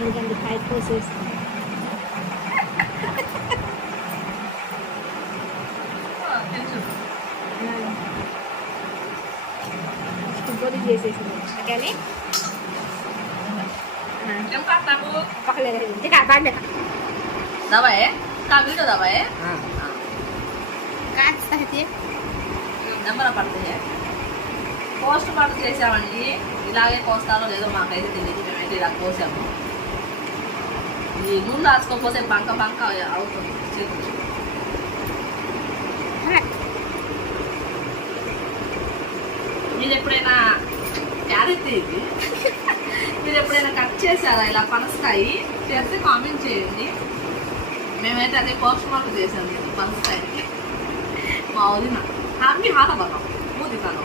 ఎందుకంటే పైప్ పోసేసి బొద్దు చేసేసింది కానీ పక్కలేదు బాగా దవాయే వీడియో దవాయే నెంబర్ పడుతుంది పోస్ట్ పాటు చేసామండి. ఇలాగే కోస్తారో లేదో మాకైతే తెలియదు. మేమైతే ఇలా కోసాము. ఈ నూనె రాసుకోకపోతే బంక బంక అవుతుంది చేతులు. మీరు ఎప్పుడైనా క్యారెట్ ఇది మీరు ఎప్పుడైనా కట్ చేశారా ఇలా పనసకాయ చేస్తే కామెంట్ చేయండి. మేమైతే అదే పోస్ట్ మార్క్ చేసాం పనసకాయకి. మా వదిన హ్యాపీ హాత బలం ఊది తను